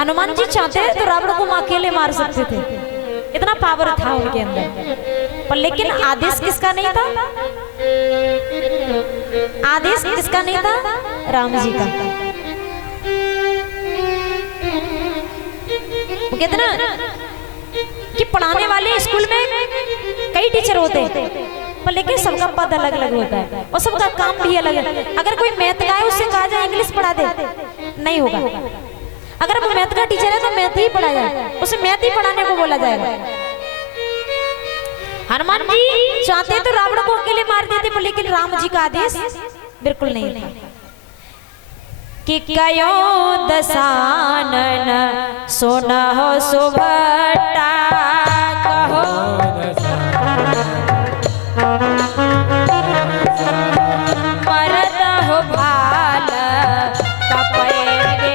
हनुमान जी चाहते तो रावण को अकेले मार सकते थे, इतना पावर था उनके अंदर, पर लेकिन आदेश किसका नहीं था? आदेश किसका नहीं था? राम जी का। वो कहते ना कि पढ़ाने वाले स्कूल में कई टीचर होते हैं, पर लेकिन सबका पद अलग अलग होता है और सबका काम भी अलग है। अगर कोई मैथ का है उससे कहा जाए इंग्लिश पढ़ा दे, नहीं होगा। अगर वो मैथ का टीचर है तो मैथ ही पढ़ा जाए, उसे मैथ ही पढ़ाने को बोला जाएगा। हनुमान जी चाहते तो रावण को अकेले मार देते, पर लेकिन राम जी का आदेश बिल्कुल नहीं था कि कयो दसानन सोना सुभटा कहो मरद हो भाल कपे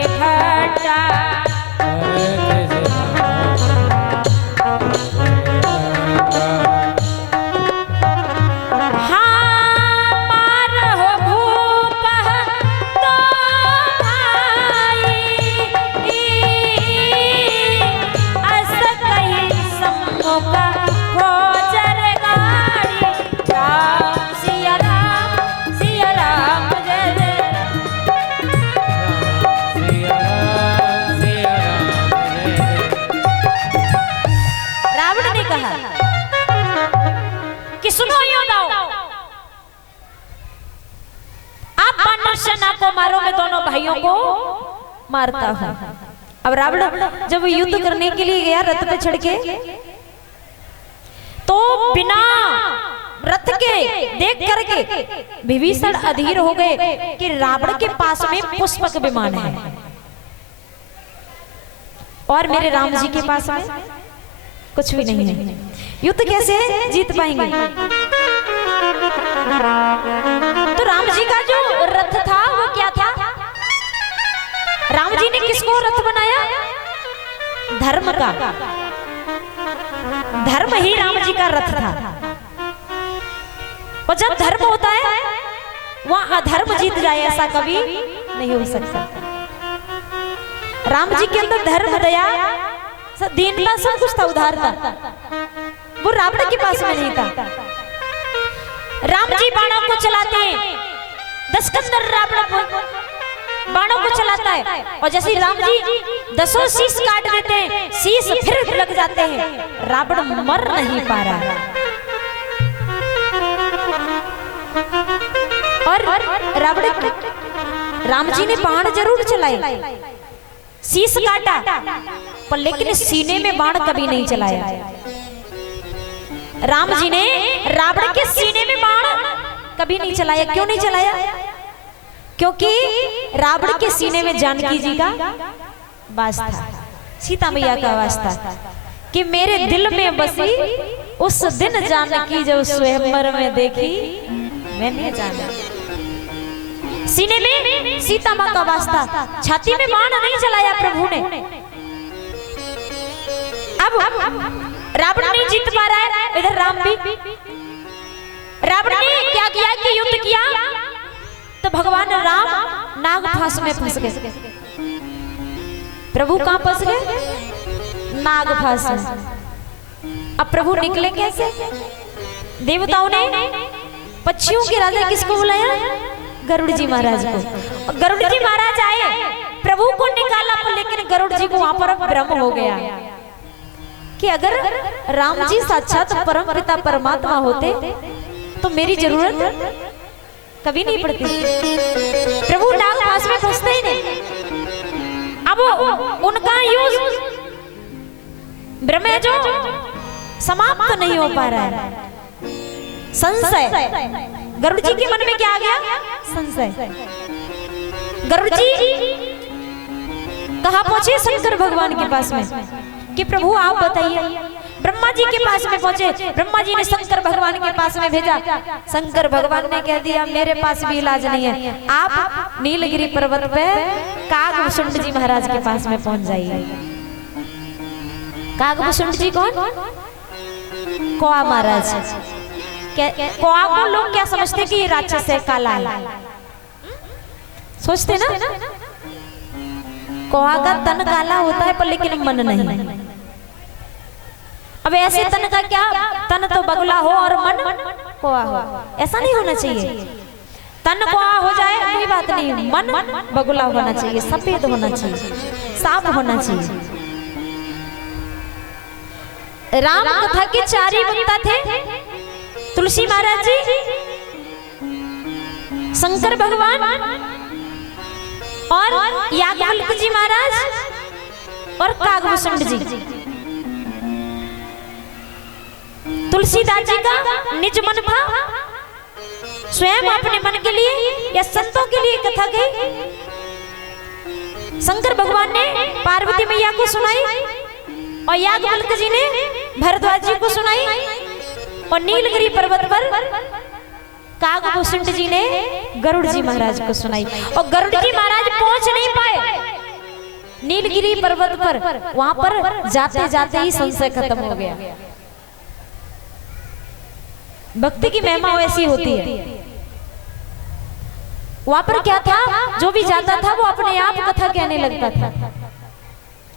घटा। कि सुनो योद्धाओ, आप वानर सेना को मारो, मैं दोनों भाइयों को मारता हूं। अब रावण जब युद्ध करने के लिए गया रथ पे चढ़ के, तो बिना रथ के देख करके विभीषण अधीर हो गए कि रावण के पास में पुष्पक विमान है और मेरे राम जी के पास में कुछ भी नहीं है, युद्ध कैसे जीत पाएंगे? तो राम जी का जो रथ था वो क्या था? राम जी ने किसको रथ बनाया? धर्म का। धर्म ही राम जी का रथ था। और जब धर्म होता है वहां अधर्म जीत जाए, ऐसा कभी नहीं हो सकता। राम जी के अंदर धर्म, दया, दीनता सब कुछ था, उदार था, वो रावण के पास में नहीं था। राम जी बाणों को चलाते हैं, दशकंदर रावण बाणों को चलाता है, और जैसे राम जी 10 शीश काट देते हैं, शीश फिर लग जाते हैं, रावण मर नहीं पा रहा। और रावण, राम जी ने बाण जरूर चलाए, शीश काटा, पर लेकिन सीने में बाण कभी नहीं चलाया। राम जी ने रावण के सीने में बाण कभी नहीं चलाया। क्यों नहीं चलाया? क्योंकि रावण के सीने में जानकी जी का वास था, सीता मैया का वास था कि मेरे दिल में बसी उस दिन जानकी जो स्वयंवर में देखी मैंने जाना। सीने में सीता माँ का वास था, छाती में बाण नहीं चलाया प्रभु ने। अब रावण नहीं जीत पा रहा है, इधर राम भी। रावण ने क्या किया कि युद्ध किया, तो भगवान राम नागफास में फंस गए। प्रभु कहां फंस गए? नागफास में। अब प्रभु निकले कैसे? देवताओं ने पक्षियों के राजा किसको बुलाया? गरुड़ जी महाराज को। गरुड़ जी महाराज आए, प्रभु को निकाला, लेकिन गरुड़ जी को वहां पर भ्रम हो गया कि अगर राम जी साक्षात परम पिता परमात्मा होते तो मेरी जरूरत कभी नहीं पड़ती। प्रभु नागफास में फंसते ही नहीं। अब उनका यूज भ्रम जो समाप्त नहीं हो पा रहा है। संशय, गरुड़ जी के मन में क्या आ गया? संशय। गरुड़ जी कहाँ पहुंचे? शंकर भगवान के पास में कि प्रभु आप बताइए। ब्रह्मा जी के पास में पहुंचे, ब्रह्मा जी ने शंकर भगवान के पास में भेजा। शंकर भगवान ने कह दिया मेरे पास भी इलाज नहीं है, आप नीलगिरी पर्वत पे कागभूषुंड जी महाराज के पास में पहुंच जाइए। कागभूषुंड जी कौन? कौआ महाराज। कौआ को लोग क्या समझते कि ये राक्षस है, काला है, सोचते ना। कोहा का तन काला होता है पर लेकिन मन नहीं। अब ऐसे तन का क्या, तन तो बगुला हो और मन कोहा हो, ऐसा नहीं होना चाहिए। तन कोहा हो जाए कोई बात नहीं, मन बगुला होना चाहिए, सफेद होना चाहिए, साफ होना चाहिए। राम कथा के 4 ही वक्ता थे, तुलसी महाराज जी, शंकर भगवान और याज्ञवल्क्य जी महाराज और कागभूषण जी। तुलसीदास जी का निज मन था, स्वयं अपने मन के लिए या संतों के लिए कथा गई। शंकर भगवान ने पार्वती मैया को सुनाई और याज्ञवल्क्य जी ने भरद्वाज जी को सुनाई और नीलगिरी पर्वत पर कागभूषण जी ने गरुड़ जी महाराज को सुनाई। और गरुड़ जी महाराज पहुंच नहीं पाए नीलगिरी पर्वत पर, वहां पर जाते जाते ही संशय खत्म हो गया। भक्ति की महिमा वैसी होती है। वहां पर क्या था, जो भी जाता था वो अपने आप कथा कहने लगता था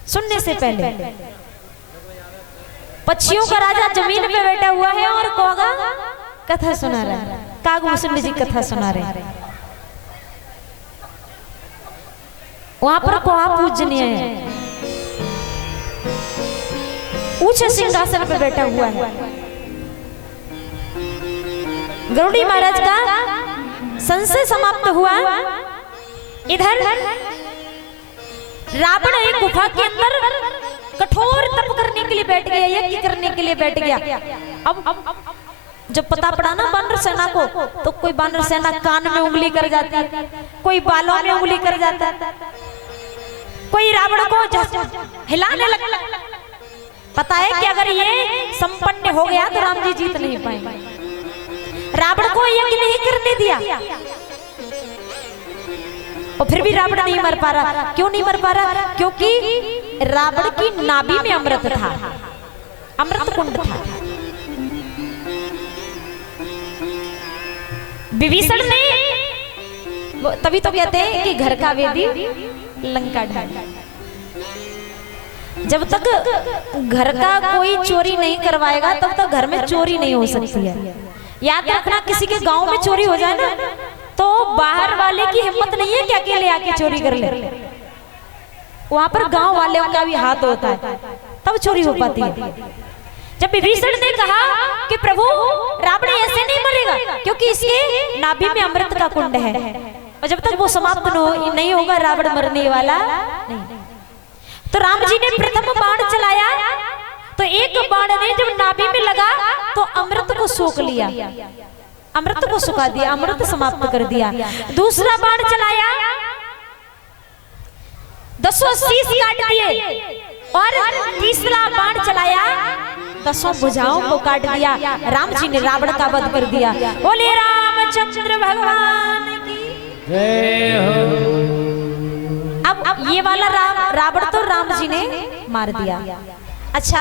सुनने से पहले। पक्षियों का राजा जमीन पे बैठा हुआ है और कोगा कथा सुना रहा है, कागभूषण जी कथा सुना रहे हैं। वहां पर कोहा पूजनीय है, ऊंचे सिंहासन पे बैठा हुआ है। गरुड़ी महाराज का संशय समाप्त हुआ। इधर रावण एक गुफा के अंदर कठोर तप करने के लिए बैठ गया, यज्ञ करने के लिए बैठ गया। अब जब पता पड़ा ना बानर सेना को, तो कोई बानर सेना कान में उंगली कर जाती है, कोई बालों में उंगली कर जाता है, कोई रावण को हिलाने लगता। पता है कि अगर ये संपन्न हो गया तो राम जी जीत नहीं पाएंगे। रावण को यज्ञ नहीं करने दिया और फिर भी रावण नहीं मर पा रहा। क्यों नहीं मर पा रहा? क्योंकि रावण की नाभि में अमृत था, अमृत कुंड था। विभीषण ने, तभी तो कहते हैं कि घर का वेदी लंका ढाल। जब तक घर का कोई चोरी नहीं करवाएगा तब तक घर में चोरी नहीं हो सकती है। याद रखना, किसी के गांव में चोरी हो जाए ना तो बाहर वाले की हिम्मत नहीं है कि अकेले आके चोरी कर ले। वहां पर गांव वालों का भी हाथ होता है, तब चोरी हो पाती है। जब विभीषण ने कहा कि प्रभु रावण ऐसे नहीं मरेगा क्योंकि इसके नाभि में अमृत का कुंड है और जब तक वो समाप्त नहीं होगा रावण मरने वाला नहीं। तो राम जी ने प्रथम बाण चलाया तो एक बाण ने जब नाभि में लगा तो अमृत को सोख लिया, अमृत को सुखा दिया, अमृत समाप्त कर दिया। दूसरा बाण चलाया, 10 शीश काट दिए और तीसरा बाण चलाया, 10 भुजाओं को काट दिया। राम जी ने रावण का वध कर दिया। बोले रामचंद्र भगवान की जय हो। अब ये वाला रावण तो राम जी ने मार दिया। अच्छा